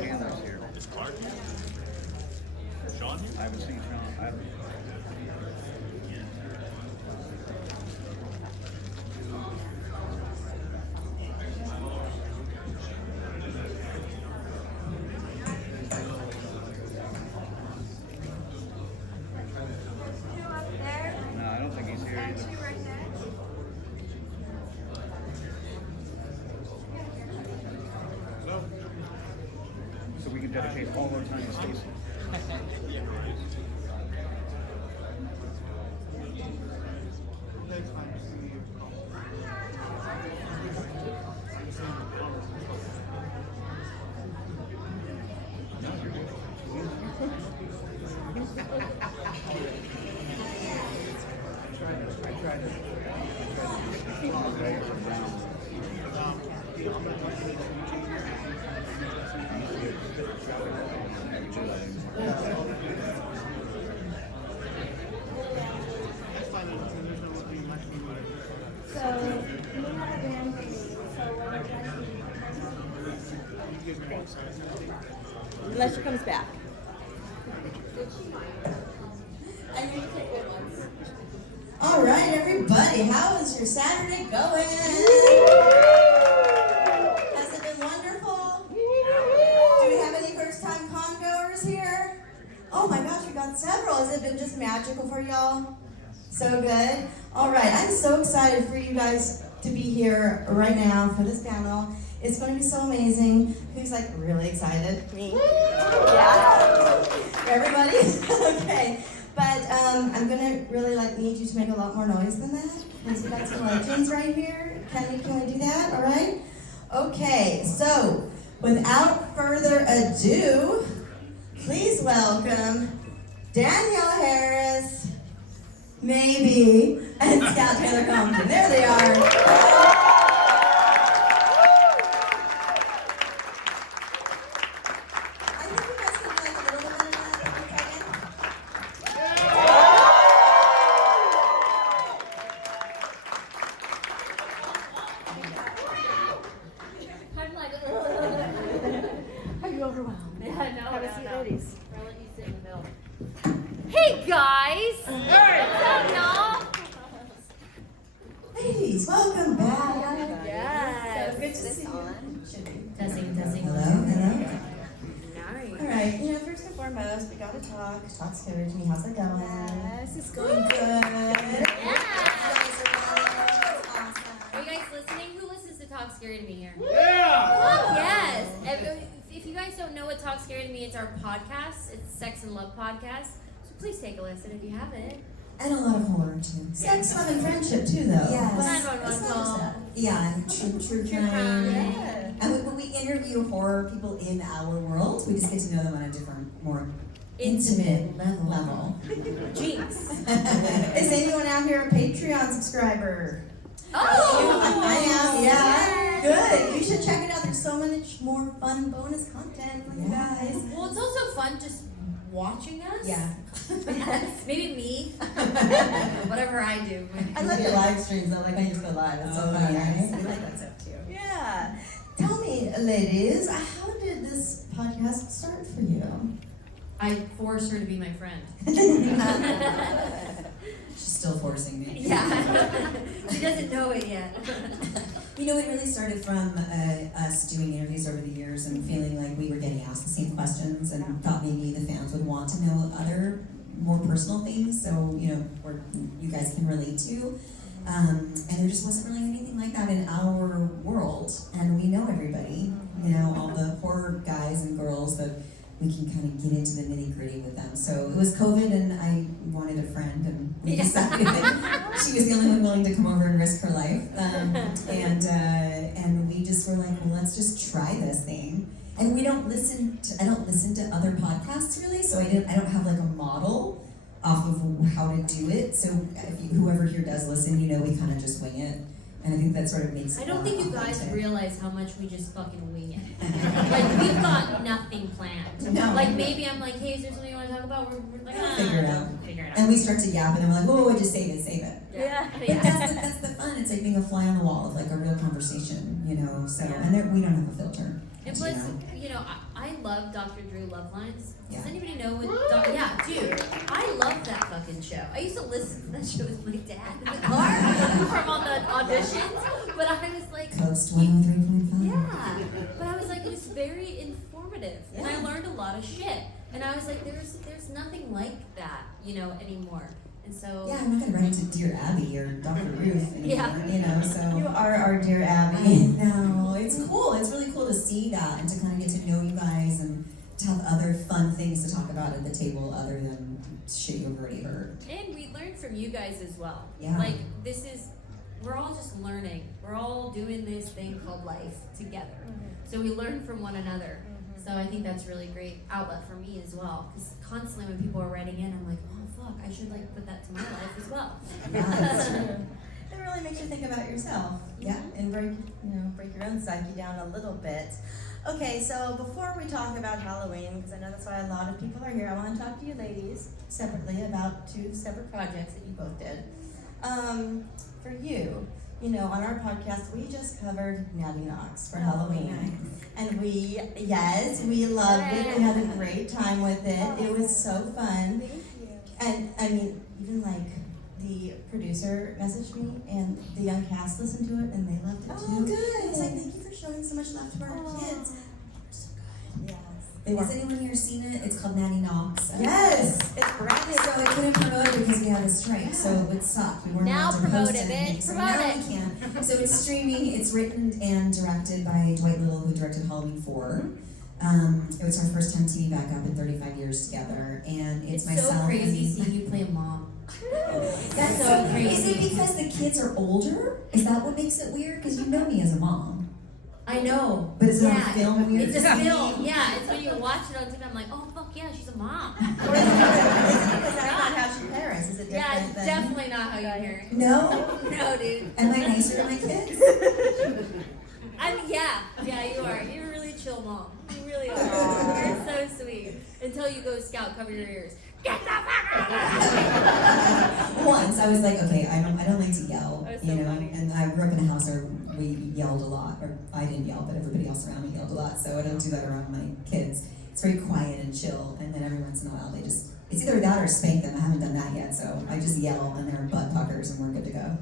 Chandler's here. Is Clark? Sean? I haven't seen Sean. I haven't. No, I don't think he's here either. So we can dedicate all our time to Stacy. I tried to keep my legs around. Unless she comes back. All right, everybody, how is your Saturday going? Has it been wonderful? Do we have any first-time con-goers here? Oh my gosh, we got several. Has it been just magical for y'all? So good. All right, I'm so excited for you guys to be here right now for this panel. It's going to be so amazing. Who's like really excited? Me. Yeah. Everybody? Okay. But I'm gonna really need you to make a lot more noise than that, because we got some legends right here. Can we do that? All right. Okay. So without further ado, please welcome Danielle Harris, maybe, and Scout Taylor Compton. There they are. Hey guys! What's up, y'all? Ladies, welcome back. Yes. So good to see you. Testing. Hello. Nice. All right, first and foremost, we gotta talk. Talk scary to me. How's it going? Yes, It's going good. Yeah. Awesome. Are you guys listening? Who listens to Talk Scary to Me here? Yeah! Oh, yes. If you guys don't know what Talk Scary to Me, it's our podcast. It's a sex and love podcast. So please take a listen if you haven't. And a lot of horror too. Sex, love, and friendship too, though. Yes. What's 911 up call. with that? Yeah, and true crime. Yeah. And when we interview horror people in our world, we just get to know them on a different, more intimate level. Jinx. Is anyone out here a Patreon subscriber? Oh! I am, yeah. Yes. Good. You should check it out. There's so much more fun bonus content for you guys. Well, it's also fun just watching us. Yeah. Maybe me. Whatever I do. I love your live streams. I like how you just go live. It's so funny, right? We like that stuff too. Yeah. Tell me, ladies, how did this podcast start for you? I forced her to be my friend. She's still forcing me. Yeah. She doesn't know it yet. You know, it really started from us doing interviews over the years and feeling like we were getting asked the same questions and thought maybe the fans would want to know other more personal things, so, where you guys can relate to. And there just wasn't really anything like that in our world. And we know everybody, all the horror guys and girls that we can kind of get into the nitty-gritty with them. So it was COVID and I wanted a friend, and we decided that she was the only one willing to come over and risk her life. And we just were like, well, let's just try this thing. And I don't listen to other podcasts really, so I don't have like a model off of how to do it. So whoever here does listen, we kind of just wing it. And I think that sort of makes it I don't think you guys authentic. realize how much we just fucking wing it. Like, we've got nothing planned. No. Like, maybe I'm like, hey, is there something you want to talk about? We're like, Figure it out. Figure it out. And we start to yap, and then we're like, whoa, just save it. Yeah. But that's the fun. It's like being a fly on the wall of like a real conversation, So, and we don't have a filter. And plus, you know, I love Dr. Drew Love Lines. Yeah. Does anybody know what? Yeah, dude, I love that fucking show. I used to listen to that show with my dad in the car from all the auditions. But I was like, Coast 103.5. yeah. But I was like, it was very informative, and I learned a lot of shit. And I was like, there's nothing like that, you know, anymore. And so Yeah, I'm not gonna run into Dear Abby or Dr. Ruth anymore, Yeah. you know, so. You are our dear Abby. I know, it's cool. It's really cool to see that and to kind of get to know you guys and to have other fun things to talk about at the table other than shit you've already heard. And we learned from you guys as well. Yeah. Like, we're all just learning. We're all doing this thing called life together. So we learn from one another. So I think that's really great outlet for me as well. Because constantly when people are writing in, I'm like, oh fuck, I should like put that to my life as well. Yeah, that's true. It really makes you think about yourself. Yeah. And break your own psyche down a little bit. Okay, so before we talk about Halloween, because I know that's why a lot of people are here, I want to talk to you ladies separately about 2 separate projects that you both did. For you, you know, on our podcast, we just covered Natty Knox for Halloween. And we loved it. We had a great time with it. It was so fun. Thank you. And I mean, even like the producer messaged me and the young cast listened to it and they loved it too. Oh, good. It's like, thank you for showing so much love to our kids. They were so good. Yes. They were. Has anyone here seen it? It's called Natty Knox. Yes, it's brand new. So I couldn't promote it because we had a strike, so it sucked. We weren't Now allowed to promote post it, anything, bitch. so Promote now it. we can. So it's streaming. It's written and directed by Dwight Little, who directed Halloween 4. It was our first time TV back up in 35 years together, and it's myself. so crazy and- seeing you play a mom. That's so crazy. Is it because the kids are older? Is that what makes it weird? Because you know me as a mom. I know. But is it on film weird? It's a film. Yeah, it's when you watch it on TV. I'm like, oh fuck yeah, she's a mom. Or is it because that's not how she parents? Is it different Yeah, it's than... definitely not how you parent. No? No, dude. Am I nicer to my kids? Yeah, you are. You're a really chill mom. You really are. You're so sweet. Until you go scout, cover your ears. Get the fuck out of here! Once I was like, okay, I don't like to yell, That was you so know. funny. And I grew up in a house where we yelled a lot, or I didn't yell, but everybody else around me yelled a lot. So I don't do that around my kids. It's very quiet and chill, and then every once in a while it's either that or spank them. I haven't done that yet, so I just yell and they're butt puckers and we're good to go.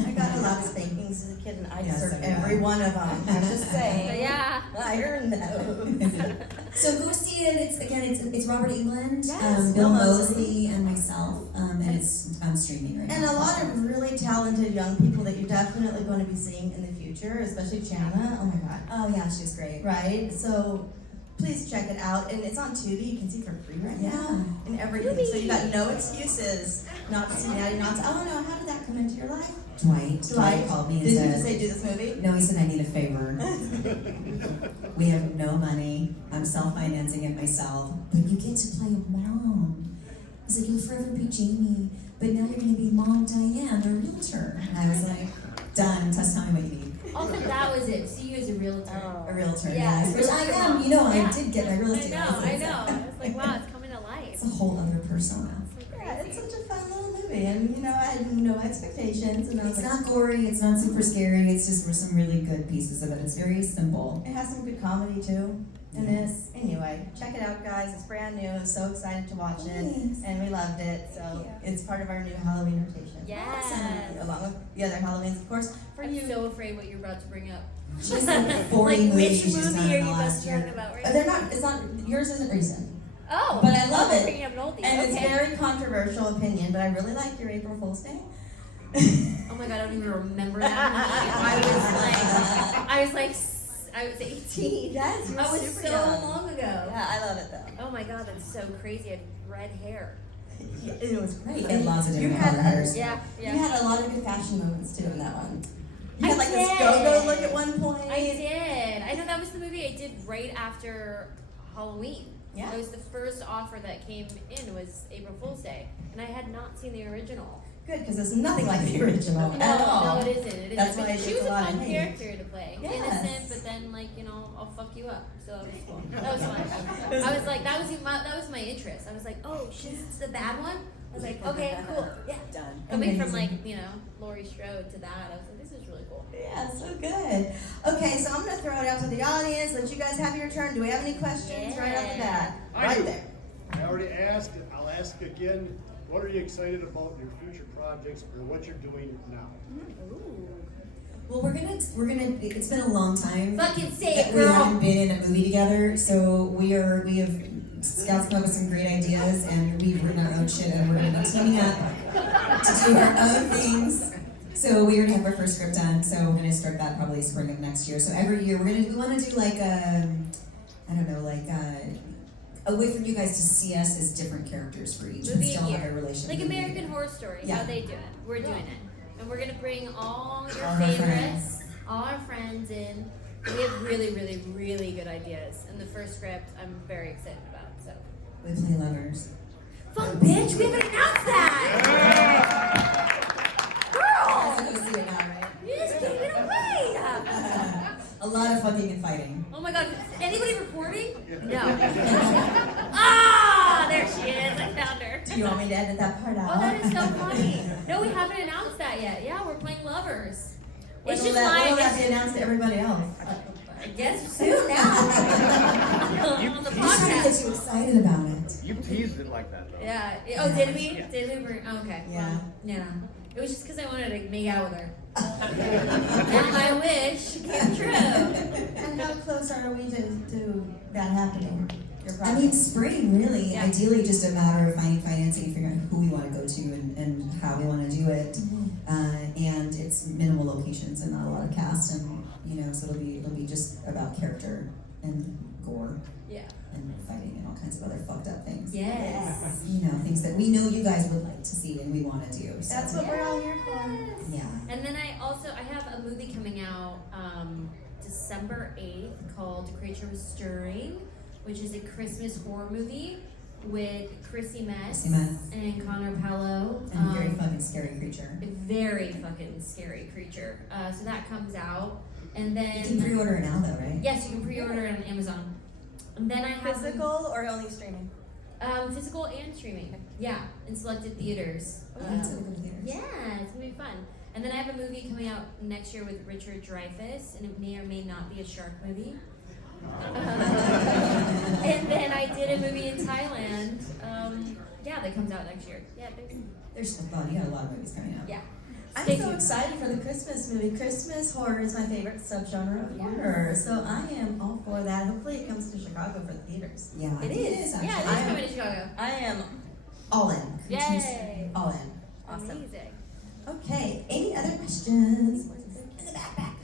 I got a lot of spankings as a kid, and I Yes, deserve so did every I. one of them. I'm just But saying. yeah. I earned those. So go see it. It's Robert England, Yes, Bill Bill Moseley, and myself, and it's streaming right now. And a lot of really talented young people that you're definitely going to be seeing in the future, especially Chana. Oh my God. Oh yeah, she's great. Right? So please check it out. And it's on Tubi. You can see for free right Yeah. now. And everything. So you got no excuses not to see Natty Knox. Oh no, how did that come into your life? Dwight called me and Did you said, just say do this movie? no, he said, I need a favor. We have no money. I'm self-financing it myself. But you get to play a mom. He said, you'll forever be Jamie, but now you're going to be Mom Diane, the realtor. And I was like, done. Just tell me what you need. Also, that was it. See you as a realtor. A realtor, Yeah, yes. Which I realtor am. mom. You know, I Yeah. did get my real I estate know. license. I was like, wow, it's coming to life. It's a whole other persona. Yeah, it's such a fun little movie. And you know, I had no expectations. And I was It's like, not gory, it's not super scary, it's just some really good pieces of it. It's very simple. it has some good comedy too. And Yes. anyway, check it out, guys. It's brand new. So excited to watch it, Yes. and we loved it. So Thank you. it's part of our new Halloween rotation. Yes. Along with the other Halloweens, of course. For I'm you, so afraid what you're about to bring up. She's like 40 Like, movies which she's just done movie are in you the about last to talk year. about right they're not. It's not. Yours isn't recent, Oh, but I love we're it. bringing up an oldie. and it's Okay. very controversial opinion. But I really like your April Fool's Day. Oh my god, I don't even remember that movie. I was 18. Yes, you were That was super so young. long ago. Yeah, I love it though. Oh my god, that's so crazy. I had red hair. Yeah, it was great. And lots of you different had color hairs. Yeah, You yeah. had a lot of good fashion moments too in that one. You I had like this did. go-go look at one point. I did. I know that was the movie I did right after Halloween. Yeah. That was the first offer that came in was April Fool's Day, and I had not seen the original. Good, because it's nothing like the original at all. No, it isn't. It isn't. That's But why it she gets was a a lot of fun hate. character to play. Yes. Innocent, but then like I'll fuck you up. So that was cool. That was fun. I was like, that was my interest. I was like, oh, she's the bad one. I was like, okay, cool, yeah. Done. Coming from Amazing. like Laurie Strode to that, I was like, this is really really cool. Yeah, so good. Okay, so I'm going to throw it out to the audience. Let you guys have your turn. Do we have any questions right off the bat? I Right do. there. I already asked, I'll ask again. What are you excited about in your future projects or what you're doing now? Well, we're gonna. It's been a long time. Fucking say that it, we girl. haven't been in a movie together, so we have Scouts come up with some great ideas, and we've written our own shit, and we're gonna be teaming up to do our own things. So we already have our first script done, so we're gonna start that probably spring of next year. So every year we want to do like a way for you guys to see us as different characters for each, and Movie still a have year. a relationship. Like American Horror Story, Yeah. how they do it. We're doing it. And we're gonna bring all your All our favorites, friends. all our friends in. We have really, really, really good ideas. And the first script I'm very excited about. So We play lovers. fuck bitch, we haven't announced that! Girl! I'm gonna see it now, right? You just gave it away! A lot of fucking and fighting. Oh my god, anybody recording? No. Ah, there she is, I found her. Do you want me to edit that part out? Oh, that is so funny. No, we haven't announced that yet. Yeah, we're playing lovers. When It's will just that, when will my that be announced to everybody else? I guess soon now. On the I'm just trying to get podcast. you excited about it. You teased it like that though. Yeah. Oh, did we? Yeah. Did we? Okay. Yeah. Well, yeah. It was just because I wanted to make out with her. And my wish came true. And how close are we to that happening? Your I project? mean, spring, really. Yeah. Ideally, just a matter of finding financing and figuring out who we want to go to and how we want to do it. And it's minimal locations and not a lot of cast, and so it'll be just about character and gore Yeah. and fighting and all kinds of other fucked up things. Yes. Things that we know you guys would like to see and we want to do. So. That's what we're all here for. Yeah. And then I have a movie coming out December 8th called The Creature Was Stirring, which is a Christmas horror movie with Chrissy Metz Chrissy Metz. and Connor Pello. And very fucking scary creature. A very fucking scary creature. So that comes out. And then You can pre-order it now, though, right? yes, you can pre-order it on Amazon. And then I have Physical or only streaming? physical and streaming. Yeah, in selected theaters. That's gonna go to theaters. Yeah, it's gonna be fun. And then I have a movie coming out next year with Richard Dreyfuss, and it may or may not be a shark movie. And then I did a movie in Thailand. That comes out next year. Yeah, There's you got a lot of movies coming out. yeah. I'm Stay so tuned. excited for the Christmas movie. Christmas horror is my favorite subgenre of horror, so I am all for that. Hopefully it comes to Chicago for the theaters. Yeah, It is. actually. Yeah, it is coming to Chicago. I am All in. Yay. All in. awesome. Amazing. Okay, any other questions? In the backpack.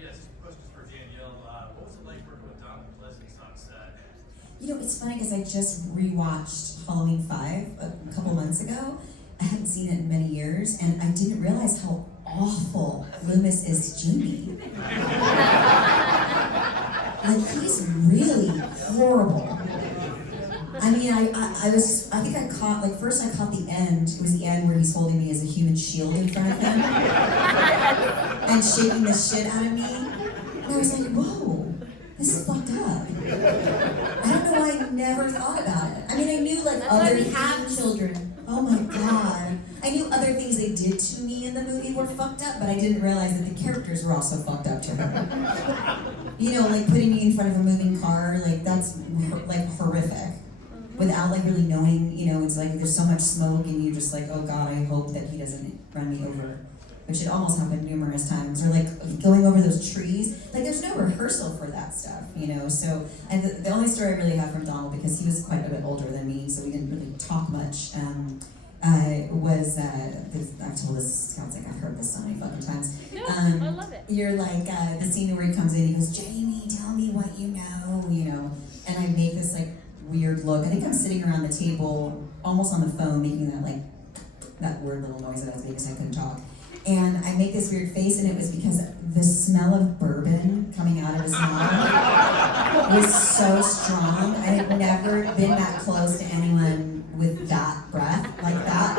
Yes, questions for Danielle. What was it like working with Don Pleasance on set? It's funny because I just rewatched Halloween 5 a couple months ago. I hadn't seen it in many years, and I didn't realize how awful Loomis is to Jamie. Like, he's really horrible. I mean, I think I caught, first I caught the end. It was the end where he's holding me as a human shield in front of him and shaking the shit out of me. And I was like, whoa, this is fucked up. I don't know why I never thought about it. I mean, I knew, That's why other we have teen children. Oh my god. I knew other things they did to me in the movie were fucked up, but I didn't realize that the characters were also fucked up to her. Like putting me in front of a moving car, that's horrific. Without really knowing, it's like there's so much smoke and you're just like, oh god, I hope that he doesn't run me over. Which it almost happened numerous times. Or going over those trees. There's no rehearsal for that stuff, So, and the only story I really have from Donald, because he was quite a bit older than me, so we didn't really talk much, I've told this Scout's I've heard this so many fucking times. No, I love it. You're the scene where he comes in, he goes, Jamie, tell me what you know, and I make this weird look. I think I'm sitting around the table, almost on the phone, making that weird little noise that I was making because I couldn't talk. And I make this weird face, and it was because the smell of bourbon coming out of his mouth was so strong. I had never been that close to anyone with that breath, that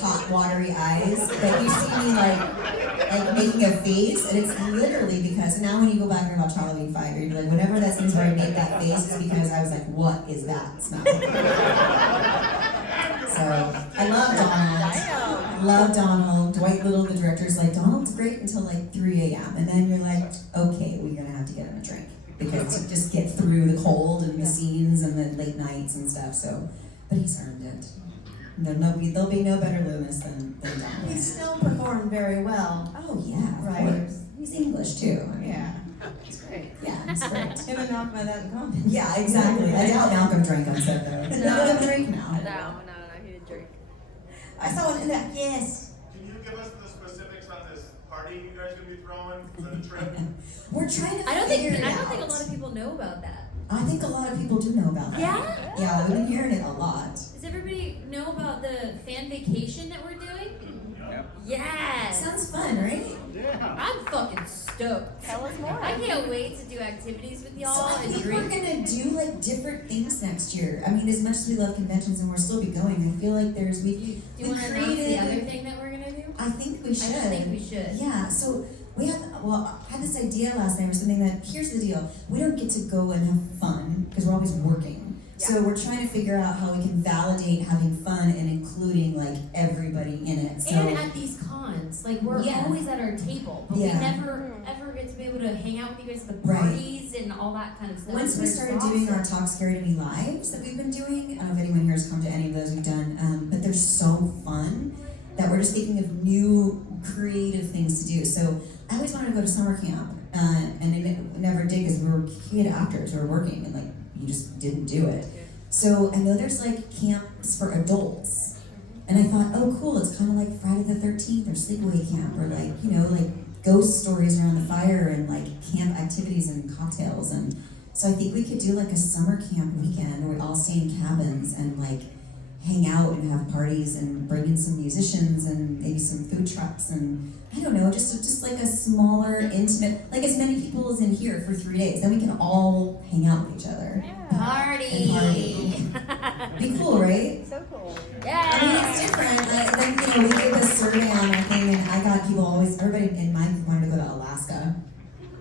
hot, watery eyes. But you see me making a face, and it's literally because now when you go back and watch Halloween 5, you're like, whenever that scene's where I made that face, it's because I was like, what is that smell? So I love Donald. Love Donald. Dwight the director's like, Donald's great until like 3 a.m. And then you're like, okay, we're gonna have to get him a drink. Because to just get through the cold and the scenes and the late nights and stuff, so, but he's earned it. There'll be no better Loomis than Donald. He still performed very well. Oh yeah, of Right. course. He's English too. I mean, Yeah. That's great. Yeah, it's great. Him and Malcolm had that in common. Yeah, exactly. I doubt Malcolm drank on set though. No. Let him drink now. No, he didn't drink. I saw one in that. Yes. Can you give us the specifics on this party you guys gonna be throwing for the trip? We're trying to I don't think figure it a out. lot of people know about that. I think a lot of people do know about that. Yeah? Yeah, we've been hearing it a lot. Does everybody know about the fan vacation that we're doing? Yep. Yes. Sounds fun, right? Yeah. I'm fucking stoked. Tell us more. I can't wait to do activities with So y'all I and think we're drink. gonna do like different things next year. I mean, as much as we love conventions and we'll still be going, I feel like there's Do you want to announce the other thing that we're gonna do? I think we should. I just think we should. Yeah. So we had I had this idea last night or something that here's the deal: we don't get to go and have fun because we're always working. So we're trying to figure out how we can validate having fun and including like everybody in it. So And at these cons, like we're Yeah. always at our table, but Yeah. we never ever get to be able to hang out with you guys at the Right. parties and all that kind of stuff. once we It's started awesome. doing our Talk Scary to Me lives that we've been doing, I don't know if anyone here has come to any of those we've done, but they're so fun that we're just thinking of new creative things to do. So I always wanted to go to summer camp, and I never did because we were kid actors, we were working, and like you just didn't do it. So I know there's like camps for adults, and I thought, oh cool, it's kind of like Friday the 13th or Sleepaway Camp, or like like ghost stories around the fire and like camp activities and cocktails. And so I think we could do like a summer camp weekend where we all stay in cabins and like hang out and have parties and bring in some musicians and maybe some food trucks and I don't know, just like a smaller, intimate, like as many people as in here for 3 days. Then we can all hang out with each other. Party. Be cool, right? So cool. Yeah. I mean, it's different. Like, then, we did a survey on our thing, and I got people everybody in my group wanted to go to Alaska.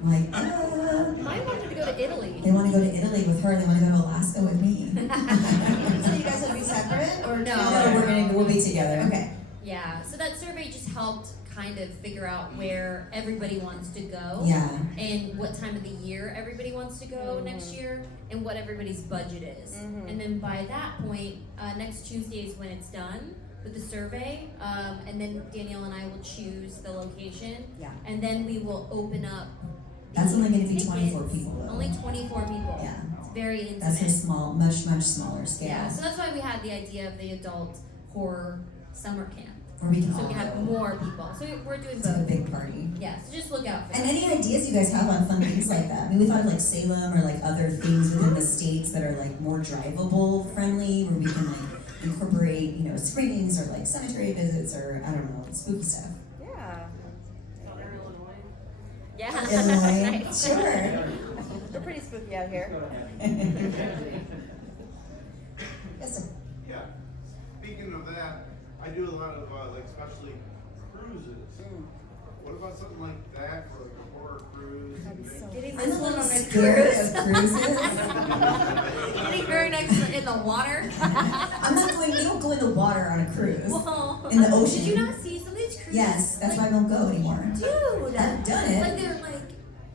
I'm like, Mine wanted to go to Italy. they want to go to Italy with her, they want to go to Alaska with me. So you guys will be separate or No. No, we'll be together. Okay. Yeah, so that survey just helped kind of figure out where everybody wants to go. Yeah. And what time of the year everybody wants to go next year, and what everybody's budget is. And then by that point, next Tuesday is when it's done with the survey, and then Danielle and I will choose the location. Yeah. And then we will open up. That's only going to be tickets. 24 people, though. Only 24 people. Yeah. It's very intimate. That's a small, much smaller scale. Yeah, so that's why we had the idea of the adult horror summer camp. Where we can So all we can have go. more people. So we're doing It's like a both. big party. Yeah, so just look out for And that. any ideas you guys have on fun things like that? I mean, we thought of like Salem or like other things within the states that are like more drivable friendly, where we can like incorporate, screenings or like cemetery visits or I don't know, spooky stuff. Yeah. Yeah. Illinois, Nice. sure. We're pretty spooky out here. Yes, sir. Yeah. Speaking of that, I do a lot of especially cruises. What about something like that for like a horror cruise? Getting I'm this a one little on a scared cruise. of cruises. Getting her next in the water. I'm not going. You don't go in the water on a cruise. Whoa. In the ocean. Did you not see some of these cruises? Yes, that's why like, I don't go anymore. Dude. I've done it. Like they're like,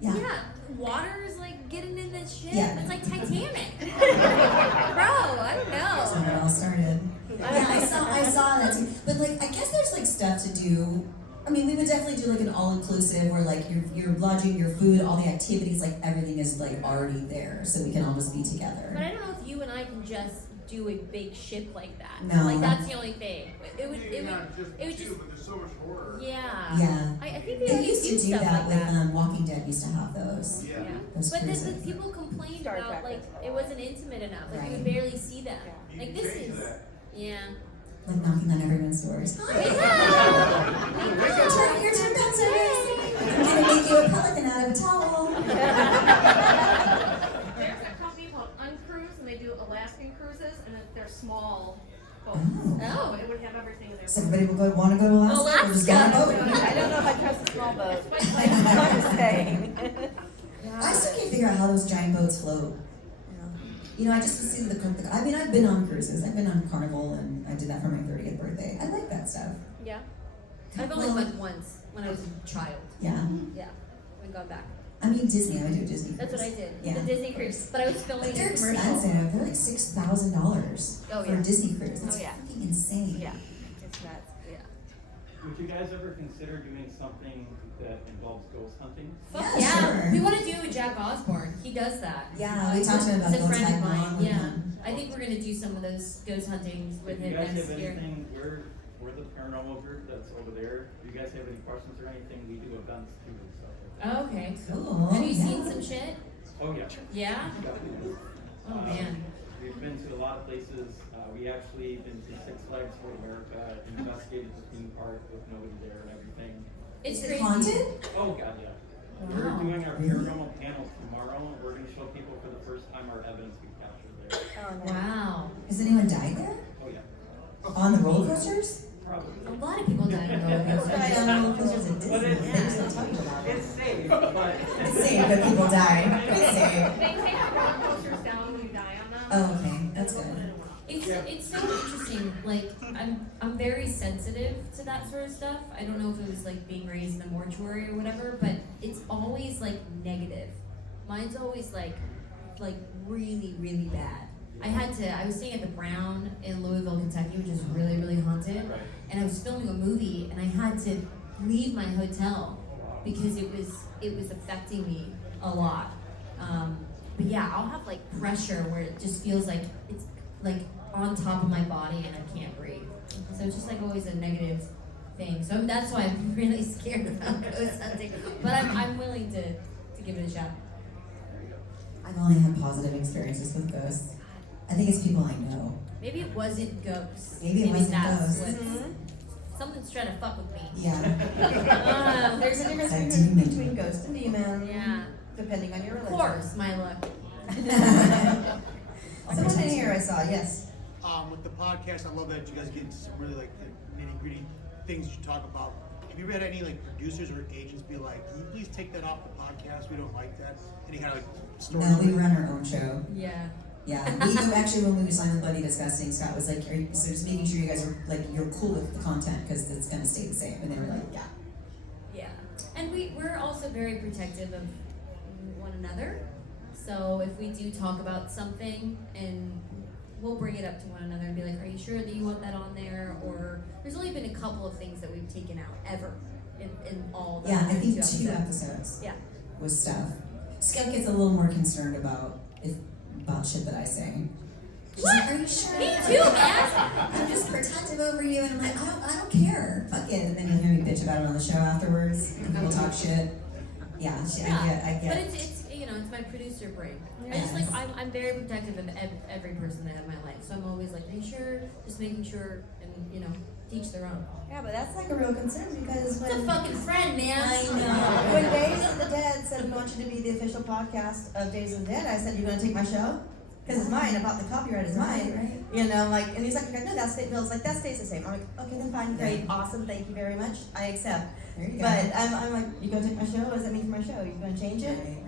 Yeah. water is like getting in this shit. Yeah. It's like Titanic. Bro, I don't That's know. when it all started. Yeah, I saw that too. But like, I guess there's like stuff to do. I mean, we would definitely do like an all-inclusive where like your lodging, your food, all the activities, like everything is like already there, so we can all just be But together. I don't know if you and I can just do a big ship like that. No. Like that's the only thing. It would Maybe not just it would two, just but there's so much horror. yeah. Yeah. I think they They already used to do stuff that like that. with Walking Dead. Used to have those. Yeah. Those But then the cruises. people complained Star about Trek like is a it lot. wasn't intimate enough. Like you Right. could barely see them. You Like can this change is that. yeah. Like knocking on everyone's doors. Hi, Yeah. your turn, downstairs. I'm gonna make you a pelican out of a towel. There's a company called Uncruise, and they do Alaskan cruises, and they're small boats. Oh. Oh. So it would have everything in there. So everybody will want to go to Alaska, or just go on a boat. I don't know if I trust a small boat. I'm just saying. I still can't figure out how those giant boats float. I just see I mean, I've been on cruises. I've been on Carnival, and I did that for my 30th birthday. I like that stuff. Yeah. I've only went once when I was a child. Yeah. Yeah, I haven't gone back. I mean Disney. I would do Disney. That's what I did. Yeah. The Disney cruise, but I was filming But they're a commercial. expensive. They're like $6,000 Oh, for yeah. a Disney cruise. That's Oh, yeah. fucking insane. Yeah, it's nuts. Yeah. Would you guys ever consider doing something that involves ghost hunting? Fuck Yeah, yeah. sure. We want to do it with Jack Osborne. He does that. Yeah, we talked to him about It's a going friend of tag along mine. with Yeah. him. I think we're gonna do some of those ghost huntings with If you him guys next have year. anything, we're the paranormal group that's over there. If you guys have any questions or anything, we do events too and stuff like that. Oh, okay. Cool. Have you yeah. seen some shit? Oh, yeah. Yeah. Definitely. Oh man. We've been to a lot of places. We actually been to Six Flags for America, investigated the theme park with nobody there and everything. It's Is it crazy. haunted? Oh, God, yeah. Wow. We're doing our Really? paranormal panel tomorrow. We're going to show people for the first time our evidence we captured there. Oh, no. Wow. Has anyone died there? Oh, yeah. On the roller coasters? Probably. A lot of people died in roller coasters. Died on roller coasters at Disney. But They just don't tell you about it. It's safe, but It's safe, but people die. It's safe. They take the roller coasters down when you die on them. Oh, okay. That's good. It's so interesting. Like I'm very sensitive to that sort of stuff. I don't know if it was like being raised in a mortuary or whatever, but it's always like negative. Mine's always like really, really bad. I was staying at the Brown in Louisville, Kentucky, which is really, really haunted. Right. And I was filming a movie and I had to leave my hotel because it was affecting me a lot. But yeah, I'll have like pressure where it just feels like it's like on top of my body and I can't breathe. So it's just like always a negative thing. So that's why I'm really scared about ghost hunting. But I'm willing to give it a shot. I've only had positive experiences with ghosts. I think it's people I know. Maybe it wasn't ghosts. Maybe it wasn't that's ghosts. what- Something's trying to fuck with me. Yeah. There's a difference That between, demon. between ghost and demon, Yeah. depending on your Of religion. course, Mila. Someone in here I saw, yes. With the podcast, I love that you guys get into some really like nitty gritty things you talk about. Have you ever had any like producers or agents be like, "Can you please take that off the podcast? We don't like that." Any kind of like stories? No, we run our own show. Yeah. Yeah, we actually when we signed with Bloody Disgusting, Scott was like, so just making sure you guys are like you're cool with the content because it's gonna stay the same, and they were like, yeah. Yeah. And we're also very protective of one another. So if we do talk about something and we'll bring it up to one another and be like, are you sure that you want that on there? Or there's only been a couple of things that we've taken out ever in all the Yeah, I think 2 2 episodes Yeah. was stuff. Scott gets a little more concerned about shit that I say. She's What? like, are you sure? Me too, man. I'm just protective over you, and I'm like, I don't care. Fuck it. And then you'll hear me bitch about it on the show afterwards. And people talk shit. Yeah, I get. But it's it's my producer brain. I just like I'm very protective of every person that I have in my life. So I'm always like, are you sure? Just making sure, and teach their own. Yeah, but that's like a real concern because It's a when fucking friend, man. I know. when Days of the Dead said we want you to be the official podcast of Days of the Dead, I said, you gonna take my show? Because it's mine. I bought the copyright. It's mine. Right. And he's like, no, that stays. Bill's like, that stays the same. I'm like, okay, then fine, great, awesome, thank you very much. I accept. There you go. But I'm like, you gonna take my show? What does that mean for my show? You gonna change it? Right.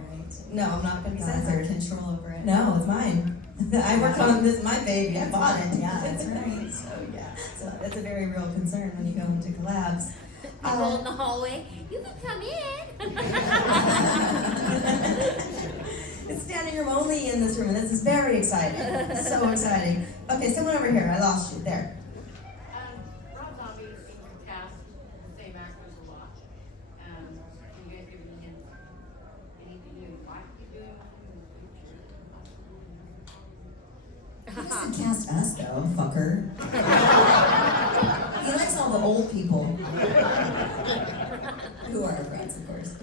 No, I'm not gonna be God, censored. control over it. No, it's mine. I worked on this, my baby. I bought it. Yeah, that's right. So yeah, so that's a very real concern when you go into collabs. People in the hallway, you can come in. It's standing room only in this room, and this is very exciting. So exciting. Okay, someone over here. I lost you. There. Rob Zombie seems to cast the same actors a lot. Can you guys give me hints? Anything you might be doing in the future? He doesn't cast us though, fucker. He likes all the old people. Who are our friends, of course.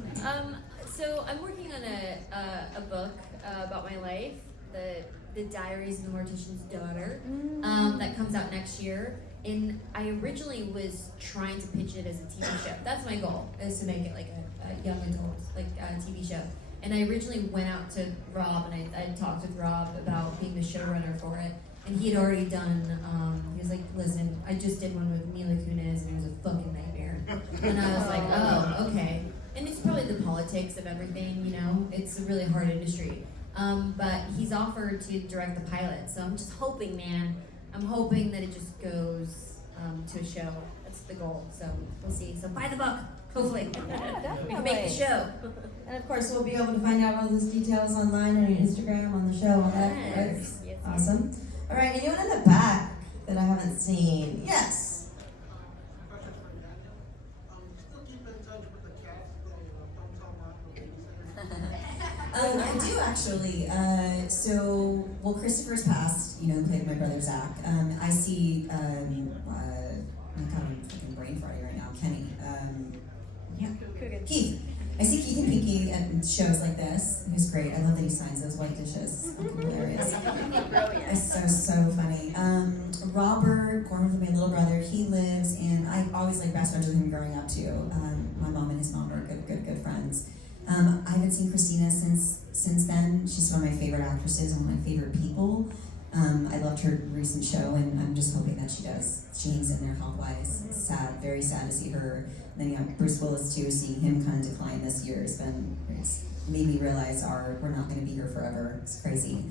So I'm working on a book about my life, the Diaries of the Mortician's Daughter, that comes out next year. And I originally was trying to pitch it as a TV show. That's my goal, is to make it like a young adult, like a TV show. And I originally went out to Rob, and I talked with Rob about being the showrunner for it. And he had already done, he was like, listen, I just did one with Mila Kunis, and it was a fucking nightmare. And I was like, oh, okay. And it's probably the politics of everything, it's a really hard industry. But he's offered to direct the pilot, so I'm just hoping, man, I'm hoping that it just goes to to a show. That's the goal. So we'll see. So buy the book. Hopefully, we can make the Definitely. show. And of course, we'll be able to find out all those details online on your Instagram, on the show, all that. Right? Yes. Yes. Awesome. All right, anyone in the back that I haven't seen? Yes. I do actually. Well, Christopher's passed. Played my brother Zach. I see. I'm kind of fucking brain farting right now. Kenny. Keith. I see Keith and Pinky at shows like this. He's great. I love that he signs those white dishes. Fucking hilarious. It's so funny. Robert, Gorman with my little brother, he lives, and I always like best friends with him growing up too. My mom and his mom are good friends. I haven't seen Christina since then. She's one of my favorite actresses and one of my favorite people. I loved her recent show, and I'm just hoping that she hangs in there health-wise. It's sad, very sad to see her. And then Bruce Willis too. Seeing him kind of decline this year it's made me realize we're not going to be here forever. It's crazy.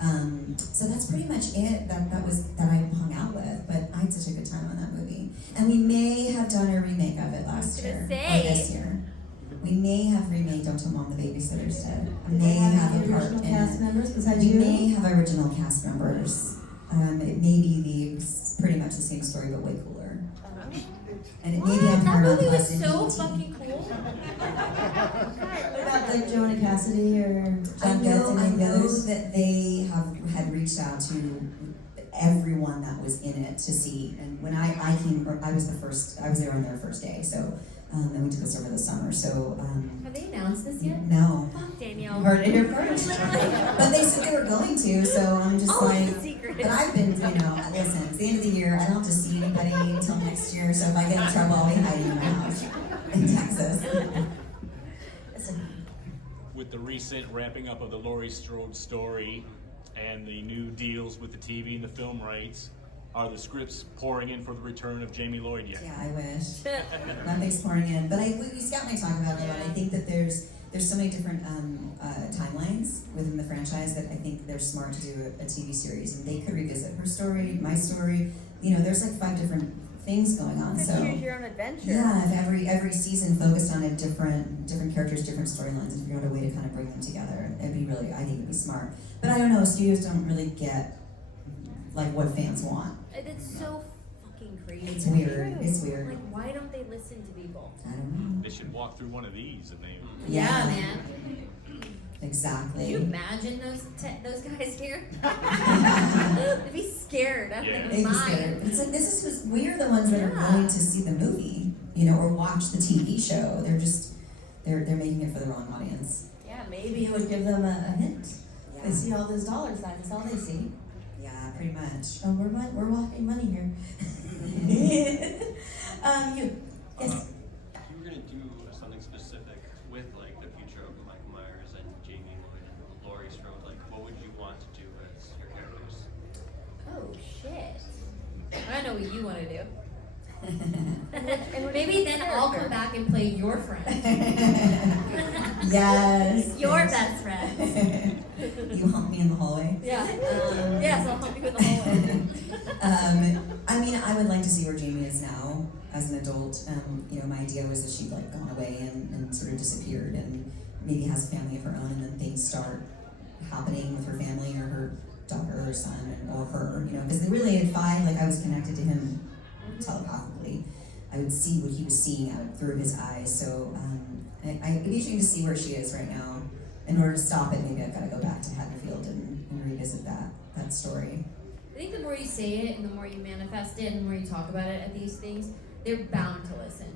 So that's pretty much it. That I hung out with. But I had such a good time on that movie. And we may have done a remake of it last year or this year. We may have remade Don't Tell Mom the Babysitter's Dead. We may have a part original in cast it. members besides We you? may have original cast members. It may be pretty much the same story but way cooler. And it may be on That Paramount movie Plus was and so BET. fucking cool. What about like Jonah Cassidy or I John Getz and know any others? that they had reached out to everyone that was in it to see. And when I was there on their first day. So and we took us over the summer. So Have they announced this yet? no. Fuck Danielle. You heard it here first. But they said they were going to, so I'm just secret. But I've been, listen, it's the end of the year. I don't have to see anybody until next year. So if I get in trouble, I'll be hiding in my house in Texas. With the recent ramping up of the Laurie Strode story and the new deals with the TV and the film rights, are the scripts pouring in for the return of Jamie Lloyd yet? Yeah, I wish. Nothing's pouring in. But Scott and I talk about it a lot. I think that there's so many different timelines within the franchise that I think they're smart to do a TV series. And they could revisit her story, my story. There's like 5 different things going on. Just So choose your own adventure. yeah, if every season focused on a different characters, different storylines, and figure out a way to kind of bring them together, I think it'd be smart. But I don't know, studios don't really get like what fans want. It's so fucking crazy. It's weird. It's weird. Like, why don't they listen to people? I don't know. They should walk through one of these and they. Yeah, man. Exactly. Can you imagine those guys here? They'd be scared. I Yeah. don't They'd be mind. scared. It's like we're the ones that are Yeah. going to see the movie, or watch the TV show. They're just they're making it for the wrong audience. Yeah, maybe it would give them a hint. Yeah. They see all those dollar signs. That's all they see. Yeah, pretty much. Oh, we're walking money here. You. Yes. If you were gonna do something specific with like the future of Michael Myers and Jamie Lloyd and Laurie Strode, like what would you want to do as your characters? Oh shit. I know what you want to do. And Maybe then I'll come back and play your friend. Yes. Your best friend. You hump me in the hallway. Yeah. Yes, I'll help you in the hallway. I would like to see where Jamie is now as an adult. My idea was that she'd like gone away and sort of disappeared and maybe has a family of her own, and then things start happening with her family or her daughter or son or her, because they really had 5, like I was connected to him telepathically. I would see what he was seeing out through his eyes. So it'd be interesting to see where she is right now. In order to stop it, maybe I've got to go back to Haddonfield and revisit that story. I think the more you say it and the more you manifest it and the more you talk about it at these things, they're bound to listen.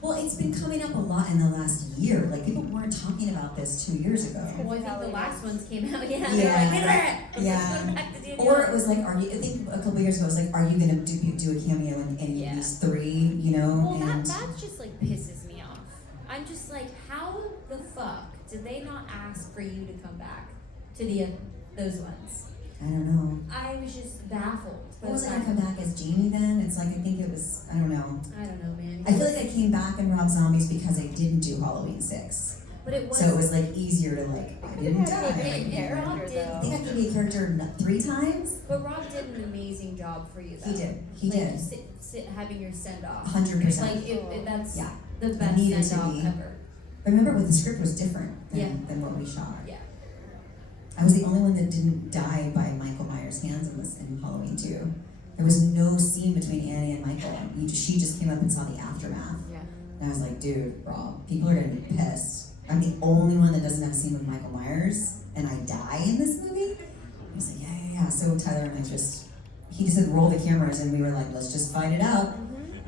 Well, it's been coming up a lot in the last year. Like, people weren't talking about this 2 years ago. Well, I think the last ones came out, yeah. Yeah. They were like, "Get Yeah. back to Danielle." Or it was like, I think a couple years ago, it was like, are you going to do a cameo in any of these 3, Well, and that just like pisses me off. I'm just like, how the fuck did they not ask for you to come back to those ones? I don't know. I was just baffled. What was I going to come back as Jamie then? It's like, I think it was, I don't know. I don't know, man. I feel like I came back in Rob Zombies because I didn't do Halloween 6. But it was. So it was like easier to like, I didn't die. And Rob did. I think I gave me a character 3 times. But Rob did an amazing job for you, though. He did. He like, did. Having your send off. 100%. Like that's Yeah. the It best needed send to off be. ever. But remember, what the script was different Yeah. than what we shot. Yeah. I was the only one that didn't die by Michael Myers' hands in Halloween 2. There was no scene between Annie and Michael. She just came up and saw the aftermath. Yeah. And I was like, dude, Rob, people are gonna be pissed. I'm the only one that doesn't have a scene with Michael Myers, and I die in this movie? He was like, yeah. So Tyler and I he just said, roll the cameras, and we were like, let's just fight it out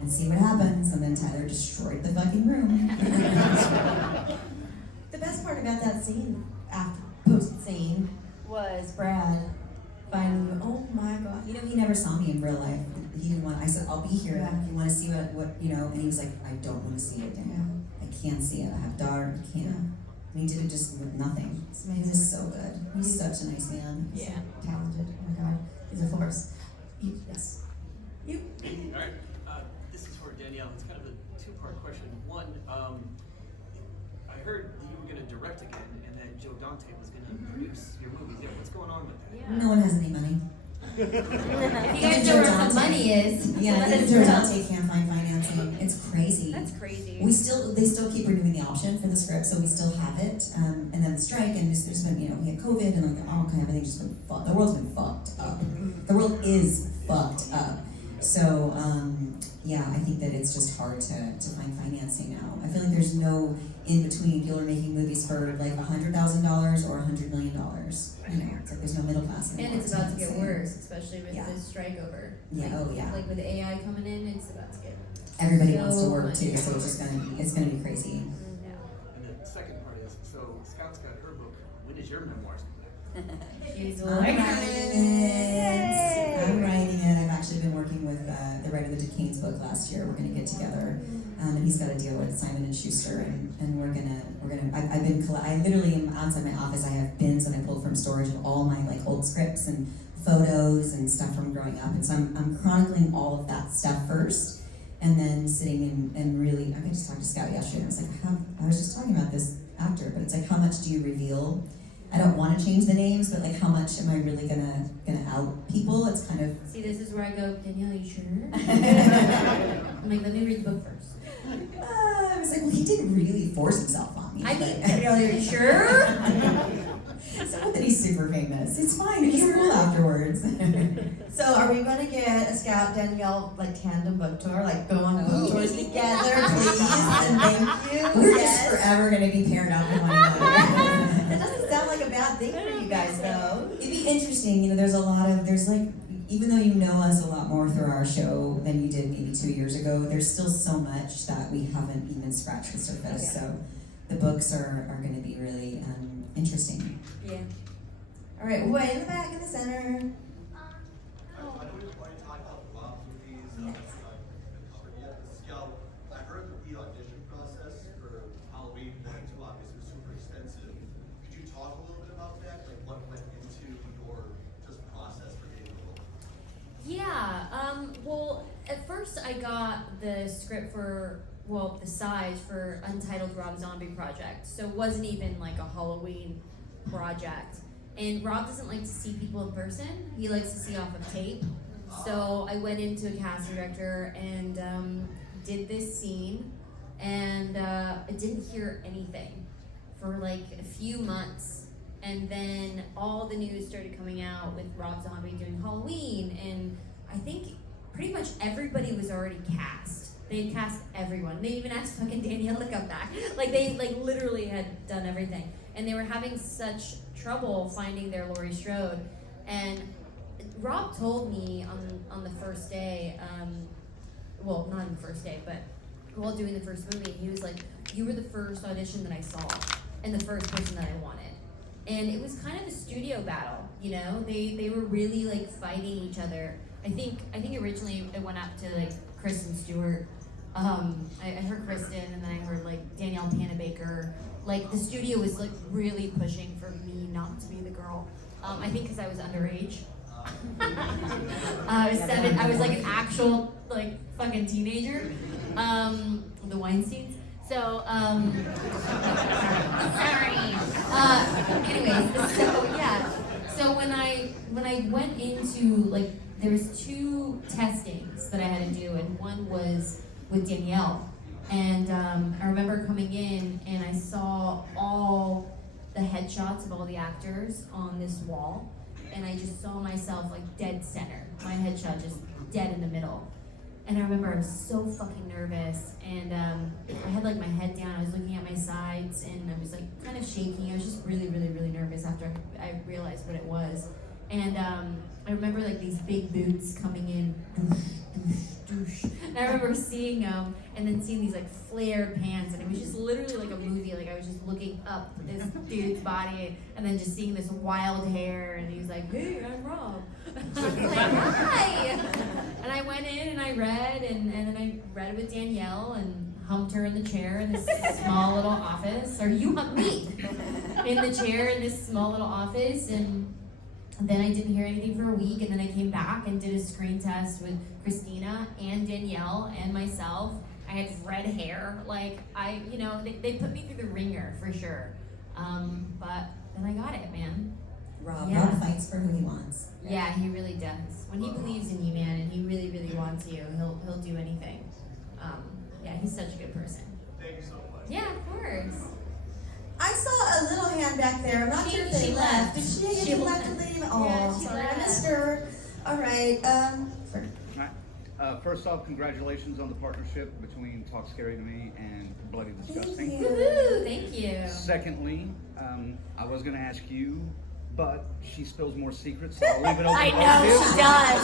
and see what happens. And then Tyler destroyed the fucking room. The best part about that scene, after post scene, was Brad finding you. Oh my god. You know, he never saw me in real life. He didn't want. I said, "I'll be here Yeah. if you want to see what you know." And he was like, "I don't want to see it, Danielle. I can't see it. I have daughter. I can't." And he did it just with nothing. It's He amazing. was so good. He's such a nice man. He's Yeah. so talented. Oh my god. He's a force. Yes. You. All right, this is for Danielle. It's kind of a two-part question. One, I heard that you were going to direct again, and that Joe Dante was going to produce your movies. Yeah, what's going on with that? No one has any money. If you guys know where the money is, Yeah, let even us Joe know. Dante can't find financing. It's crazy. That's crazy. They still keep renewing the option for the script, so we still have it. And then the strike, and there's been, we had COVID, and like, all kind of everything's just been fucked. The world's been fucked up. The world is fucked up. So, yeah, I think that it's just hard to find financing now. I feel like there's no in between. People are making movies for like $100,000 or $100 million. It's like there's no middle class anymore. And it's about to get insane. worse, especially with Yeah. this strike over. Yeah, Like, oh yeah. Like with AI coming in, it's about to get. Everybody so wants to work much. too, so it's gonna be crazy. Yeah. And the second part is, so Scout's got her book. When is your memoirs come back? She's I'm writing it. I'm writing it. I've actually been working with the writer of the Duquesne's book last year. We're gonna get together, and he's got a deal with Simon and Schuster, and we're gonna. I literally am outside my office. I have bins that I pulled from storage of all my like old scripts and photos and stuff from growing up, and so I'm chronicling all of that stuff first, and then sitting and really. I just talked to Scout yesterday. And I was like, I was just talking about this actor, but it's like, how much do you reveal? I don't want to change the names, but like, how much am I really gonna out people? It's kind of. See, this is where I go, Danielle, you sure? I'm like, let me read the book first. I was like, well, he didn't really force himself on me. I but- mean, Danielle, are you sure? It's not that he's super famous. It's fine. He's cool afterwards. So are we gonna get a Scout Danielle like tandem book tour? Like go on book tours together, please, and thank you. We're just forever gonna be paired up with one another. That doesn't sound like a bad thing for you guys, though. It'd be interesting. There's like, even though you know us a lot more through our show than you did maybe 2 years ago, there's still so much that we haven't even scratched the surface. Okay. So the books are going to be really interesting. Yeah. All right, way in the back in the center. I just want to talk about the Rob movies. Yes. Covered yet. Scout, I heard that the audition process for Halloween 1 and 2 obviously was super extensive. Could you talk a little bit about that? Like what went into your just process for getting the role? Yeah, well, at first I got the script for, the size for Untitled Rob Zombie Project, so it wasn't even like a Halloween project. And Rob doesn't like to see people in person, he likes to see off of tape. So I went into a casting director and did this scene, and I didn't hear anything for like a few months. And then all the news started coming out with Rob Zombie doing Halloween, and I think pretty much everybody was already cast. They had cast everyone. They even asked fucking Danielle to come back. Like they literally had done everything, and they were having such trouble finding their Laurie Strode. And Rob told me on the first day, not on the first day, but while doing the first movie, he was like, "You were the first audition that I saw, and the first person that I wanted." And it was kind of a studio battle, They were really like fighting each other. I think originally it went up to like Kristen Stewart. I heard Kristen, and then I heard like Danielle Panabaker. Like the studio was like really pushing for me not to be the girl. I think because I was underage. I was 7. I was like an actual like fucking teenager. The Weinsteins. So, sorry. Anyways, so yeah. So when I went into, like, there was 2 testings that I had to do, and one was with Danielle. And I remember coming in and I saw all the headshots of all the actors on this wall, and I just saw myself like dead center. My headshot just dead in the middle. And I remember I was so fucking nervous, and I had like my head down, I was looking at my sides, and I was like kind of shaking. I was just really, really, really nervous after I realized what it was. And I remember like these big boots coming in, douche. And I remember seeing them, and then seeing these like flared pants, and it was just literally like a movie. Like I was just looking up this dude's body, and then just seeing this wild hair, and he's like, "Hey, I'm Rob." I was like, "Hi." And I went in and I read, and then I read with Danielle and humped her in the chair in this small little office. Or you humped me in the chair in this small little office, and then I didn't hear anything for a week, and then I came back and did a screen test with Christina and Danielle and myself. I had red hair, like they put me through the ringer for sure. But then I got it, man. Rob fights for who he wants. Yeah, he really does. When he believes in you, man, and he really, really wants you, he'll do anything. Yeah, he's such a good person. Thank you so much. Yeah, of course. I saw a little hand back there. I'm not sure if they left. Did she left to leave? Oh, Yeah, she sorry, I left. missed her. All right. First off, congratulations on the partnership between Talk Scary to Me and Bloody Disgusting. Thank you. Woohoo! Thank you. Secondly, I was going to ask you, but she spills more secrets, so I'll leave it open. I to know you. she does.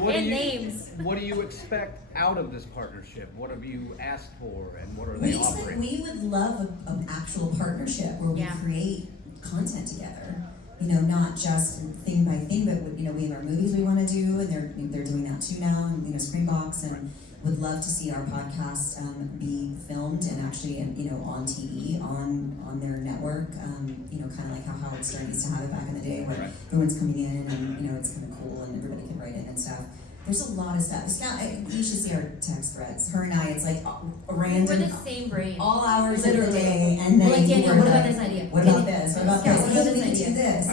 What do And you- names. What do you expect out of this partnership? What have you asked for, and what are We they just offering? we would love an actual partnership where we Yeah. create content together. Not just thing by thing, but we have our movies we want to do, and they're doing that too now, and Screenbox, and would love to see our podcast be filmed and actually on TV on their network. Kind of like how Howard Stern used to have it back in the day, where everyone's coming in and it's kind of cool and everybody can write in and stuff. There's a lot of stuff. You should see our text threads. Her and I, it's like a random. We're the same brain. All hours of the Literally. day, and then We're like, Danielle, we're what about like, this idea? What about this? What about Yeah, this? what about Hey, we this could do idea? this.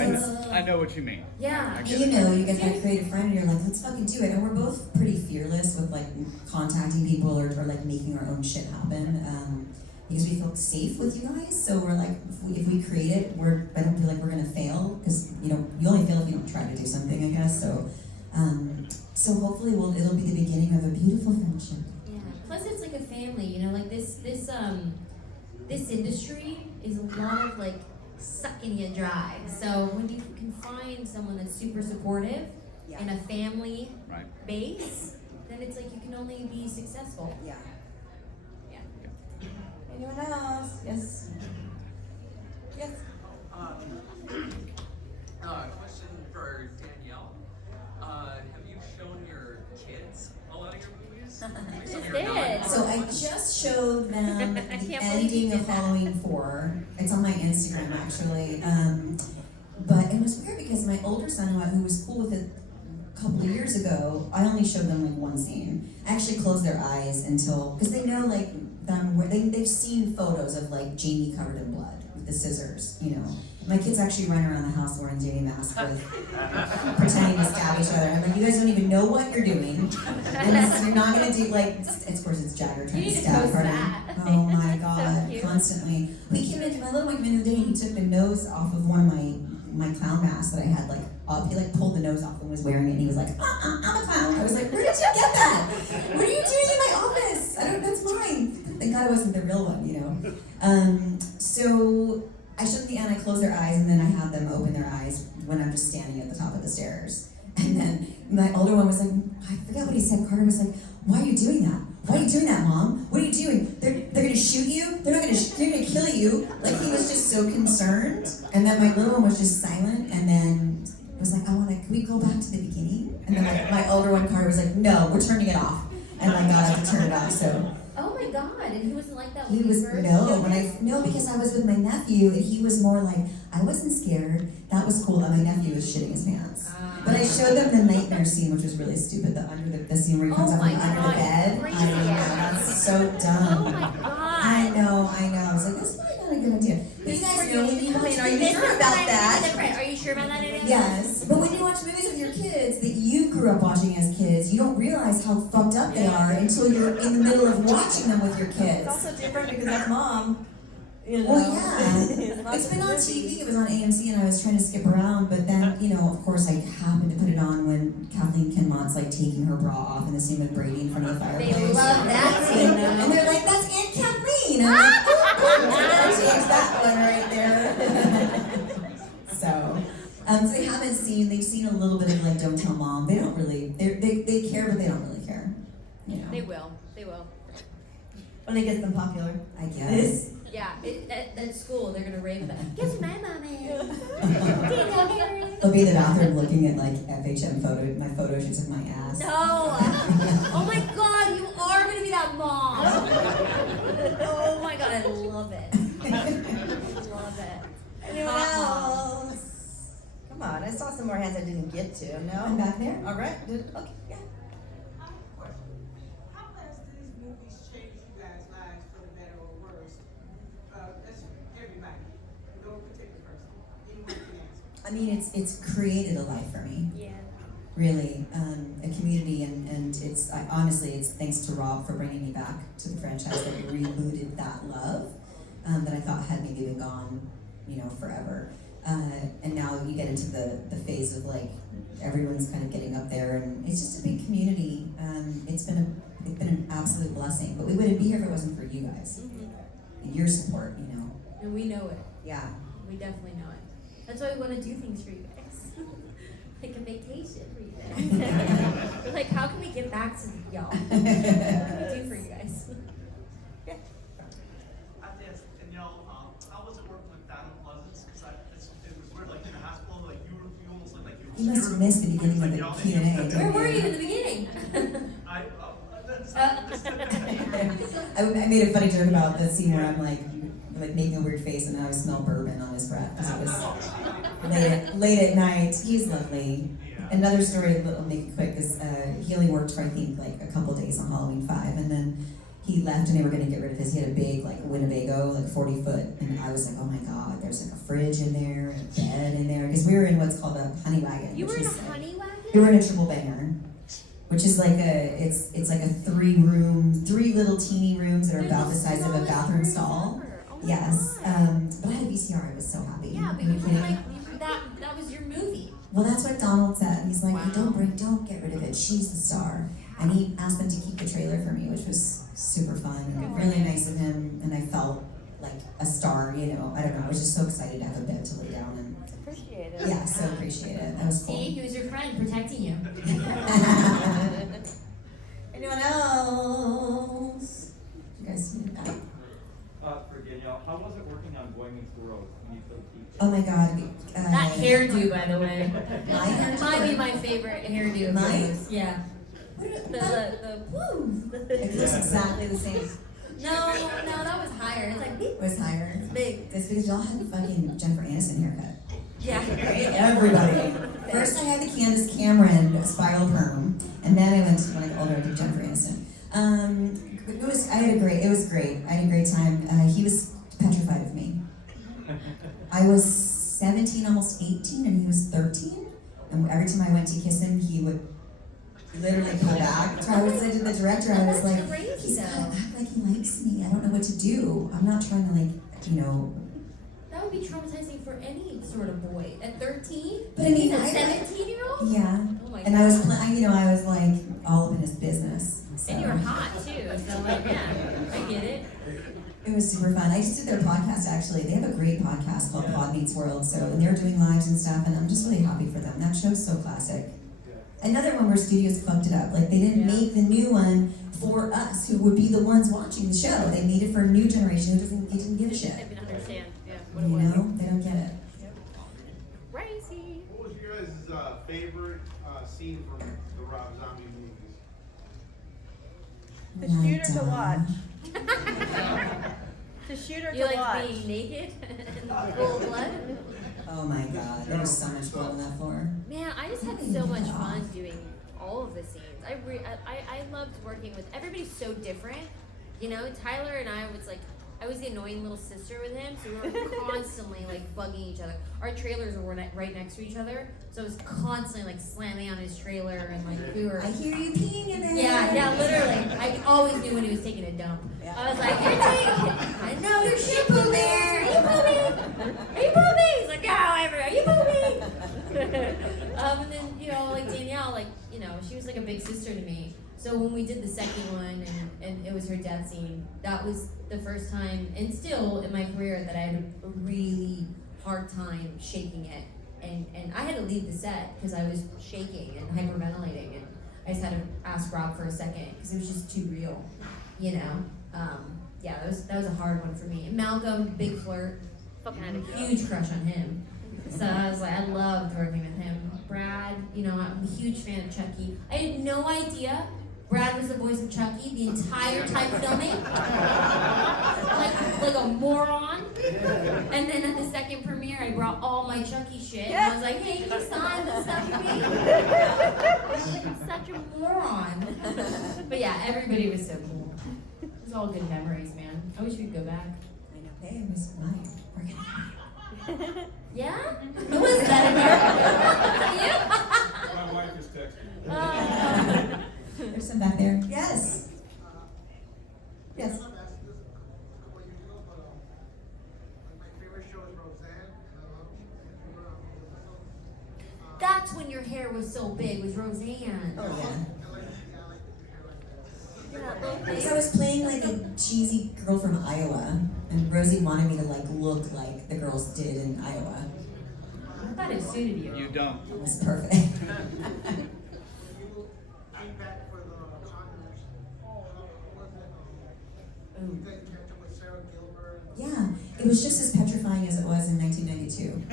I know what you mean. Yeah. I And get it. you guys got a creative friend, and you're like, let's fucking do it. And we're both pretty fearless with like contacting people or like making our own shit happen. Because we feel safe with you guys, so we're like, if we create it, I don't feel like we're gonna fail, because you only fail if you don't try to do something, I guess. So hopefully it'll be the beginning of a beautiful friendship. Yeah. Plus, it's like a family. Like this industry is a lot of like sucking you dry. So when you can find someone that's super supportive in a family base, then it's like you can only be successful. Yeah. Yeah. Anyone else? Yes. Yes. Question for Danielle. Have you shown your kids a lot of your movies? Like some of your non- So I just showed them the can't believe you ending did of that. Halloween 4. It's on my Instagram actually. But it was weird because my older son, who was cool with it a couple of years ago, I only showed them like one scene. I actually closed their eyes because they know like they've seen photos of like Jamie covered in blood with the scissors, My kids actually run around the house wearing Jamie masks pretending to stab each other. I'm like, you guys don't even know what you're doing. And you're not gonna do of course it's Jagger trying You to need to stab post Carter. that. Oh my So god, cute. constantly. My little one came in the day and he took the nose off of one of my clown masks that I had like up. He like pulled the nose off and was wearing it, and he was like, I'm a clown. I was like, where did you get that? What are you doing in my office? That's mine. Thank God it wasn't the real one, So I showed them the end, I closed their eyes, and then I had them open their eyes when I'm just standing at the top of the stairs. And then my older one was like, I forget what he said. Carter was like, why are you doing that? Why are you doing that, Mom? What are you doing? They're gonna shoot you? They're gonna kill you? Like, he was just so concerned. And then my little one was just silent, and then was like, can we go back to the beginning? And then my older one, Carter, was like, no, we're turning it off. And I got to turn it off, so. Oh my god! And he wasn't like that He when was you first no, because I was with my nephew, and he was more like, I wasn't scared. That was cool. And my nephew was shitting his pants. But I showed them the nightmare scene, which was really stupid. The scene where he comes up from under the bed. Crazy. I know, that's so dumb. Oh my god! I sure about that. Different. Are you sure about that, Danielle? Yes, but when you watch movies with your kids that you grew up watching as kids, you don't realize how fucked up they are until you're in the middle of watching them with your It's kids. also different because that's mom. You know. Well, yeah, it's been on TV. It was on AMC, and I was trying to skip around. But then, you know, of course, I happened to put it on when Kathleen Kinmont's like taking her bra off in the scene with Brady in front of the fireplace. They love that scene, though. And they're like, "That's Aunt Kathleen." And I'm like, "Oh, change that one right there." So they've seen a little bit of like Don't Tell Mom. They don't really, they care, but they don't really care. You know. They will. They will. When it gets them popular. I guess. Yeah, at school they're gonna rave about. Guess what my mom is? They'll be in the bathroom looking at like FHM my photo shoots of my ass. No. Oh my God, you are gonna be that mom. Oh my God, I love it. Love it. Anyone else? Come on, I saw some more hands I didn't get to. No? I'm back there. All right. Okay, yeah. How has these movies changed you guys' lives for the better or worse? That's everybody. No particular person. Anyone can answer. I mean, it's created a life for me. Yeah. Really, a community, and honestly, it's thanks to Rob for bringing me back to the franchise that rebooted that love that I thought had maybe been gone, you know, forever. And now you get into the phase of like everyone's kind of getting up there, and it's just a big community. It's been an absolute blessing. But we wouldn't be here if it wasn't for you guys and your support, you know. And we know it. Yeah. We definitely know it. That's why we want to do things for you guys. Like a vacation for you guys. We're like, how can we get back to y'all? What can we do for you guys? Danielle, how was it working with Donald Pleasance? Because it was weird, like in the hospital, like you almost looked like you were. You must have missed the beginning of the Q&A. Where were you in the beginning? I made a funny joke about the scene where I'm like making a weird face, and I would smell bourbon on his breath because it was late at night. He's lovely. Another story, I'll make it quick, is he only worked for I think like a couple days on Halloween 5, and then he left, and they were going to get rid of his. He had a big like Winnebago, like 40 foot, and I was like, oh my God, there's like a fridge in there, and a bed in there, because we were in what's called a honey wagon. You were in a is, honey wagon? We were in a triple banger, which is like it's like a 3 little teeny rooms that are about the size of a bathroom stall. Yes, but I had a VCR. I was so happy. Yeah, but you were like that was your movie. Well, that's what Donald said. He's like, hey, don't get rid of it. She's the star. And he asked them to keep the trailer for me, which was super fun and really nice of him. And I felt like a star, you know. I don't know. I was just so excited to have a bed to lay down and. Appreciate it. Yeah, so appreciate it. That was cool. See, he was your friend protecting you. Anyone else? You guys see that? For Danielle, how was it working on Going Into the Road when you played Pete? Oh my God. That hairdo, by the way. My hairdo? Might be my favorite hairdo. of Mine? yours. Yeah. The woo. It looks exactly the same. No, that was higher. It's like It was higher. It's big. That's because y'all had the fucking Jennifer Aniston haircut. Yeah. Everybody. First I had the Candace Cameron spiral perm, and then I went to when I got older I did Jennifer Aniston. It was great. I had a great time. He was petrified of me. I was 17, almost 18, and he was 13. And every time I went to kiss him, he would literally pull back. So I was like to the director, I was like, he's gotta act like he likes me. I don't know what to do. I'm not trying to That would be traumatizing for any sort of boy. At 13? But I mean, a 17-year-old? Yeah. Oh my And God. I was I was like all up in his business. So. And you were hot too, so like, yeah, I get it. It was super fun. I just did their podcast actually. They have a great podcast called Pod Meets World. So and they're doing lives and stuff, and I'm just really happy for them. That show's so classic. Another one where studios fucked it up. Like they didn't make the new one for us, who would be the ones watching the show. They made it for a new generation who didn't give a shit. I can understand, yeah. You know, they don't get it. Crazy. What was your guys' favorite scene from the Rob Zombie movies? To shoot or to watch? To shoot or You to like watch? being naked and full of blood? Oh my God, there was so much blood on that floor. Man, I just had so much fun doing all of the scenes. I loved working with everybody's so different. You know, Tyler and I was like I was the annoying little sister with him, so we were constantly like bugging each other. Our trailers were right next to each other, so I was constantly like slamming on his trailer and like we were. I hear you peeing in it. Yeah, literally. I always knew when he was taking a dump. I was like, you're taking. I know there's shampoo there. Are you pooping? Are you pooping? He's like, yeah, are you pooping? And then like Danielle, like she was like a big sister to me. So when we did the second one and it was her death scene, that was the first time, and still in my career, that I had a really hard time shaking it. And I had to leave the set because I was shaking and hyperventilating, and I just had to ask Rob for a second because it was just too real, Yeah, that was a hard one for me. And Malcolm, big flirt, fucking had a huge crush on him. So I was like, I loved working with him. Brad, I'm a huge fan of Chucky. I had no idea Brad was the voice of Chucky the entire time filming. like a moron. And then at the second premiere, I brought all my Chucky shit. And I was like, hey, can you sign this stuff for me? I was like, I'm such a moron. But yeah, everybody was so cool. It was all good memories, man. I wish we'd go back. I know. Hey, Miss Mike, we're gonna have you. Yeah? Who was that again? My wife is texting. There's some back there. Yes. Yes. That's when your hair was so big, was Roseanne. Oh yeah. Yeah, Because I was playing like a cheesy girl from Iowa, and Rosie wanted me to like look like the girls did in Iowa. I thought it suited you. You don't. It was perfect. Feedback for the Conquerors. You guys catch up with Sarah Gilbert? Yeah, it was just as petrifying as it was in 1992.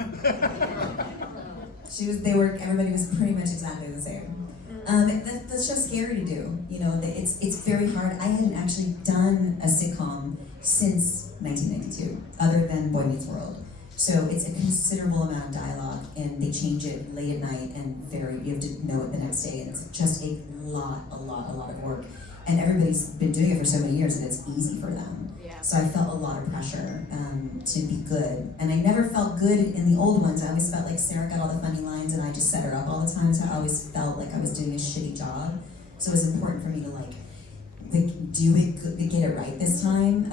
Everybody was pretty much exactly the same. That's just scary to do. It's very hard. I hadn't actually done a sitcom since 1992, other than Boy Meets World. So it's a considerable amount of dialogue, and they change it late at night, and you have to know it the next day, and it's just a lot of work. And everybody's been doing it for so many years, and it's easy for them. Yeah. So I felt a lot of pressure to be good. And I never felt good in the old ones. I always felt like Sarah got all the funny lines, and I just set her up all the time, so I always felt like I was doing a shitty job. So it was important for me to do it good, to get it right this time.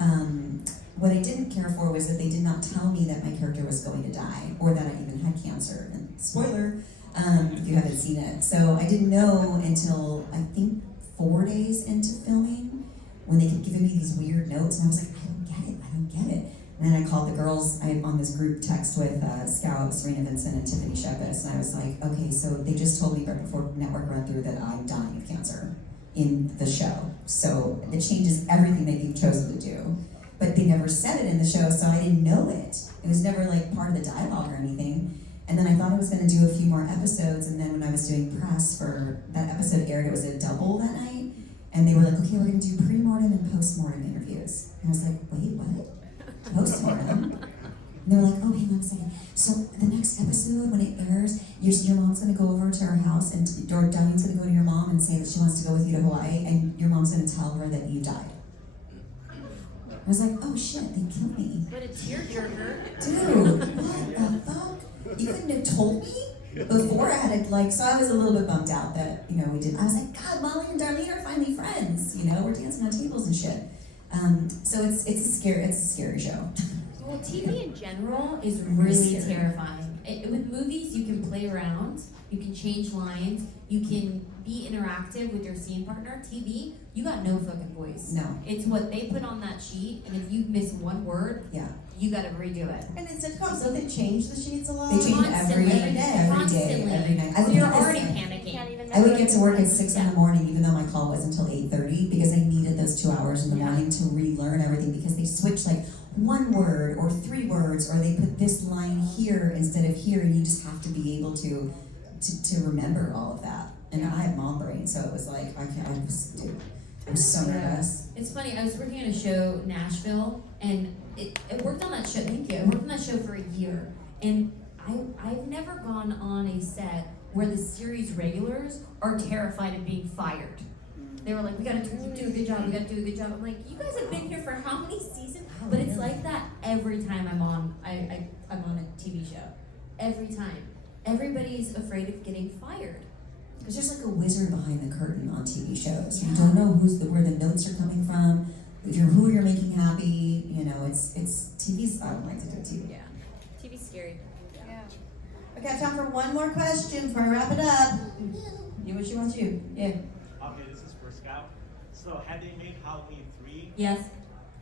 What I didn't care for was that they did not tell me that my character was going to die, or that I even had cancer. And spoiler, if you haven't seen it. So I didn't know until, I think, 4 days into filming, when they kept giving me these weird notes, and I was like, I don't get it. And then I called the girls, I'm on this group text with Scout, Serena Vincent, and Tiffany Shepis, and I was like, okay, so they just told me right before network run through that I'm dying of cancer in the show. So it changes everything that you've chosen to do. But they never said it in the show, so I didn't know it. It was never like part of the dialogue or anything. And then I thought I was gonna do a few more episodes, and then when I was doing press for that episode aired, it was a double that night. And they were like, okay, we're gonna do pre-mortem and post-mortem interviews. And I was like, wait, what? Post-mortem? And they were like, oh, hang on a second. So the next episode, when it airs, your mom's gonna go over to her house, and or Diane's gonna go to your mom and say that she wants to go with you to Hawaii, and your mom's gonna tell her that you died. I was like, oh shit, they killed me. But a tearjerker. Dude, what the fuck? You couldn't have told me before I had it, so I was a little bit bummed out that, we didn't. I was like, God, Molly and Darlene are finally friends, we're dancing on tables and shit. So it's a scary show. Well, TV in general is really terrifying. With movies, you can play around, you can change lines, you can be interactive with your scene partner. TV, you got no fucking voice. No. It's what they put on that sheet, and if you miss one word, you gotta redo it. And in sitcoms, don't they change the sheets a lot? They change it every day, every night. I would You're get already this- panicking. I would get to work at 6 in the morning, even though my call was until 8:30, because I needed those 2 hours in the morning to relearn everything, because they switch one word or 3 words, or they put this line here instead of here, and you just have to be able to remember all of that. And I have mom brain, so it was like, I was so nervous. It's funny, I was working on a show, Nashville, and I worked on that show, thank you, I worked on that show for a year, and I've never gone on a set where the series regulars are terrified of being fired. They were like, we gotta do a good job, we gotta do a good job. I'm like, you guys have been here for how many seasons? But it's like that every time I'm on I'm on a TV show. Every time. Everybody's afraid of getting fired. Because there's like a wizard behind the curtain on TV shows. You don't know where the notes are coming from, who you're making happy. You know, it's TV's. I don't like to do TV. Yeah. TV's scary. Yeah. Okay, I have time for one more question before I wrap it up. Do what she wants to do. Yeah. Okay, this is for Scout. So had they made Halloween 3? Yes.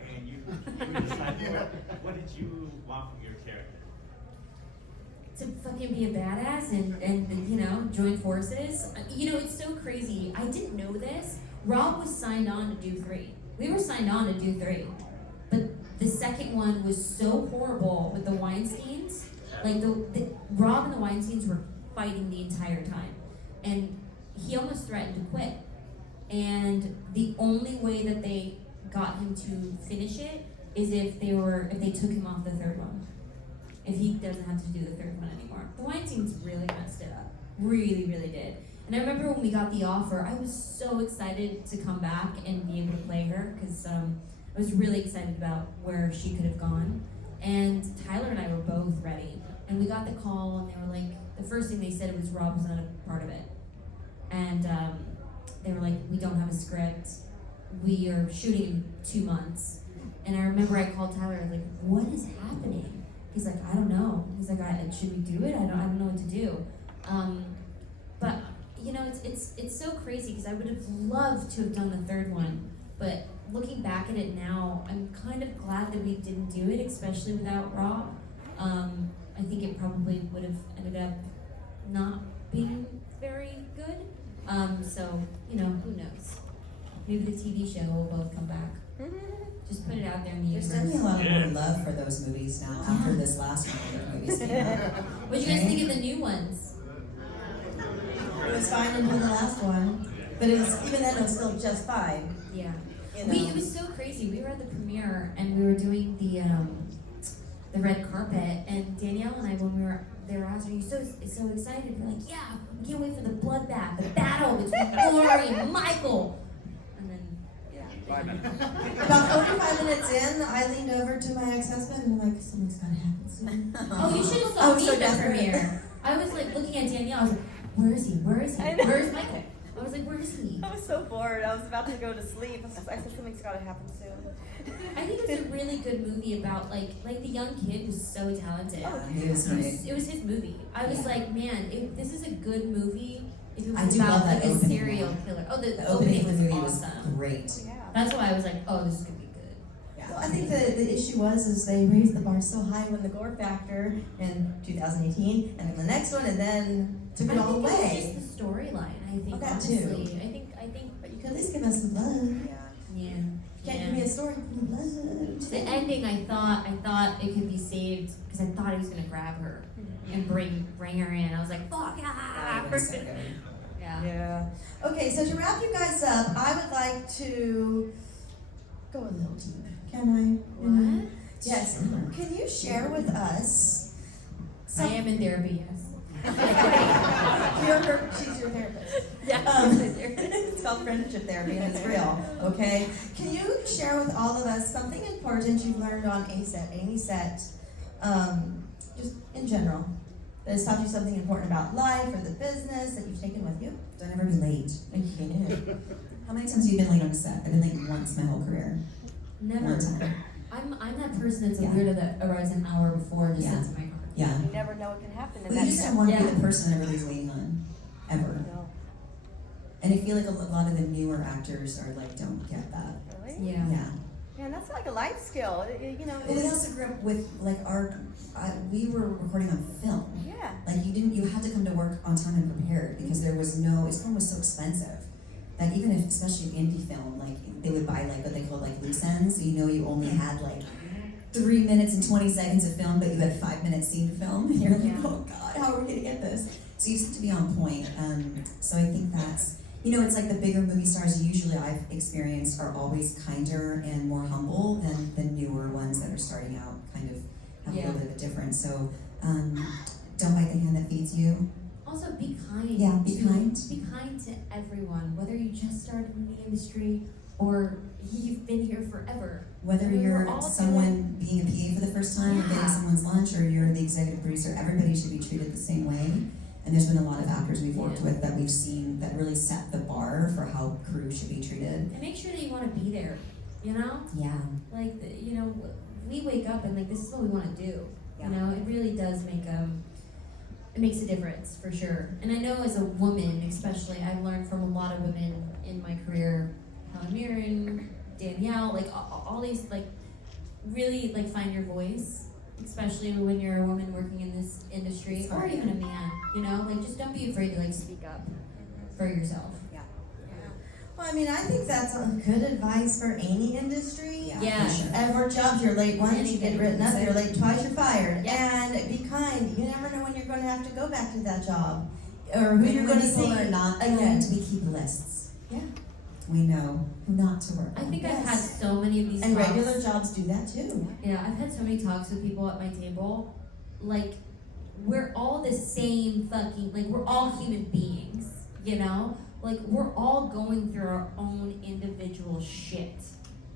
And you decided, what did you want from your character? To fucking be a badass and you know, join forces. You know, it's so crazy. I didn't know this. Rob was signed on to do 3. We were signed on to do 3. But the second one was so horrible with the Weinsteins. Like the Rob and the Weinsteins were fighting the entire time. And he almost threatened to quit. And the only way that they got him to finish it is if they took him off the third one. If he doesn't have to do the third one anymore. The Weinsteins really messed it up. Really, really did. And I remember when we got the offer, I was so excited to come back and be able to play her because I was really excited about where she could have gone. And Tyler and I were both ready. And we got the call and they were like, the first thing they said was Rob was not a part of it. And they were like, we don't have a script. We are shooting in 2 months. And I remember I called Tyler, I was like, what is happening? He's like, I don't know. He's like, should we do it? I don't know what to do. But you know, it's so crazy because I would have loved to have done the third one. But looking back at it now, I'm kind of glad that we didn't do it, especially without Rob. I think it probably would have ended up not being very good. So, you know, who knows? Maybe the TV show will both come back. Just put it out there in the There's universe. definitely a lot more love for those movies now after this last round of movies came out. What do you guys think of the new ones? It was fine until the last one. But it was, even then, it was still just fine. Yeah. You know? It was so crazy. We were at the premiere and we were doing the red carpet, and Danielle and I, when they were asking, "Are you so excited?" We're like, "Yeah, we can't wait for the bloodbath, the battle between Lori and Michael." And then, yeah. About 45 minutes in, I leaned over to my ex-husband and I'm like, something's gotta happen soon. Oh, you should have saw I was me so at the desperate. premiere. I was like looking at Danielle. I was like, "Where is he? Where is he? I know. Where's Michael?" I was like, "Where is he?" I was so bored. I was about to go to sleep. I said something's got to happen soon. I think it's a really good movie about like the young kid was so talented. Oh, he was great. It was his movie. I was like, man, this is a good movie. If it I was do about love that like a opening serial one. killer. Oh, the opening of the movie was was awesome. great. That's why I was like, oh, this is gonna be good. Well, I think the issue was they raised the bar so high when the gore factor in 2018, and then the next one, and then took it all I think away. it's just the storyline. I think Oh, that honestly, too. I think. But you could at least give us some blood. Yeah. You can't give me a story with blood. The ending, I thought it could be saved because I thought he was gonna grab her and bring her in. I was like, fuck ah! Yeah. Yeah. Okay, so to wrap you guys up, I would like to go a little deeper. Can I? What? Yes. Can you share with us? I am in therapy. Yes. She's your therapist. Yeah, she's my therapist. It's called friendship therapy and it's real, okay? Can you share with all of us something important you've learned on any set, just in general, that has taught you something important about life or the business that you've taken with you? Don't ever be late. Okay. How many times have you been late on a set? I've been late once my whole career. Never. One time. I'm that person that's a Yeah. weirdo that arrives an hour before and just Yeah. sits in my car. Yeah. You never know what can happen in Well, that you just set. don't want to be Yeah. the person that everybody's waiting on, ever. No. And I feel like a lot of the newer actors are like, don't get that. Really? Yeah. Yeah. Man, that's like a life skill. You know, Well, we also grew up with like we were recording on film. yeah. Like you had to come to work on time and prepared because there was film was so expensive that even if, especially indie film, like they would buy like what they called like loose ends, so you only had like 3 minutes and 20 seconds of film, but you had 5 minutes scene to film. And you're like, oh God, how are we gonna get this? So you just have to be on point. So I think that's, it's like the bigger movie stars usually I've experienced are always kinder and more humble than the newer ones that are starting out, kind of have a little bit of a difference. So don't bite the hand that feeds you. Also, be kind. Yeah, be kind. Be kind to everyone, whether you just started in the industry or you've been here forever. Whether I mean, we're you're all someone being a PA for the first time or Yeah. getting someone's lunch, or you're the executive producer, everybody should be treated the same way. And there's been a lot of actors we've worked with that we've seen that really set the bar for how crew should be treated. And make sure that you want to be there, you know? Yeah. Like, you know, we wake up and like, this is what we want to do. Yeah. You know, it really does make it makes a difference for sure. And I know as a woman, especially, I've learned from a lot of women in my career, Helen Mirren, Danielle, like all these, like, really like find your voice, especially when you're a woman working in this industry, or even a man. You know, like just don't be afraid to like speak up for yourself. Yeah. Well, I mean, I think that's good advice for any industry. Yeah. Every job, you're late once, you get written up, you're late twice, you're fired. Yeah. And be kind. You never know when you're going to have to go back to that job. Or who you're When going to people see are not again. kind, we keep lists. Yeah. We know who not to work I on. think I've had Yes. so many of these And talks. regular jobs do that too. Yeah, I've had so many talks with people at my table. Like, we're all the same fucking, like, we're all human beings, you know? Like, we're all going through our own individual shit.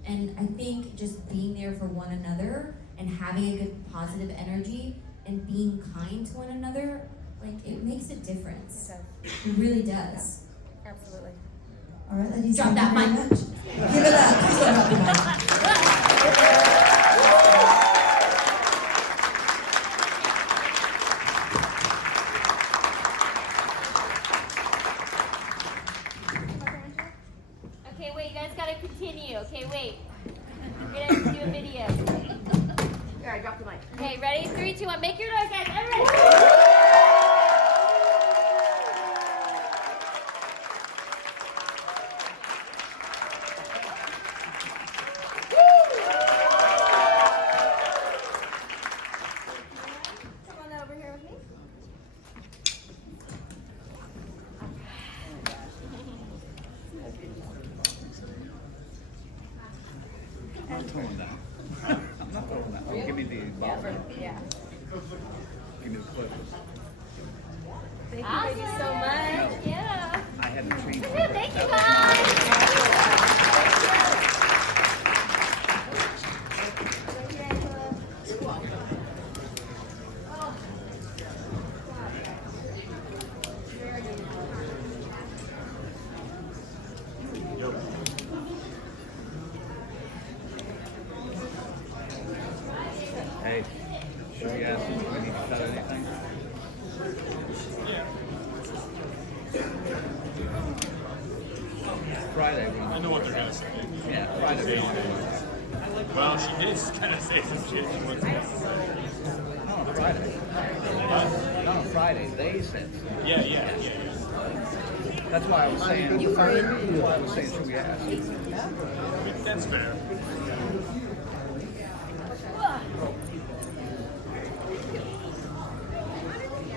And I think just being there for one another and having a good positive energy and being kind to one another, like, it makes a difference. It really does. Absolutely. All right, ladies. Drop thank that you very mic. much. Give it up. Please don't drop the mic. Okay, wait, you guys gotta continue. Okay, wait. We're gonna do a video. Here, I dropped the mic. Okay, ready? 3, 2, 1. Make your noise, guys. Everybody. Come on over here with me. I'm not throwing that. I'm not throwing that. Oh, give me the bottle. Yeah. Give me the clip. Thank Awesome. you so much. Yeah. I had to change Woohoo, it. thank you, Hey, should we ask them if we need to cut anything? Friday. I know what they're gonna say. Yeah, Friday. Well, she did kind of say some shit. She wants to. Not on Friday. Not on Friday. They said so. Yeah. That's why I was saying. That's why I was saying, should we ask? That's fair.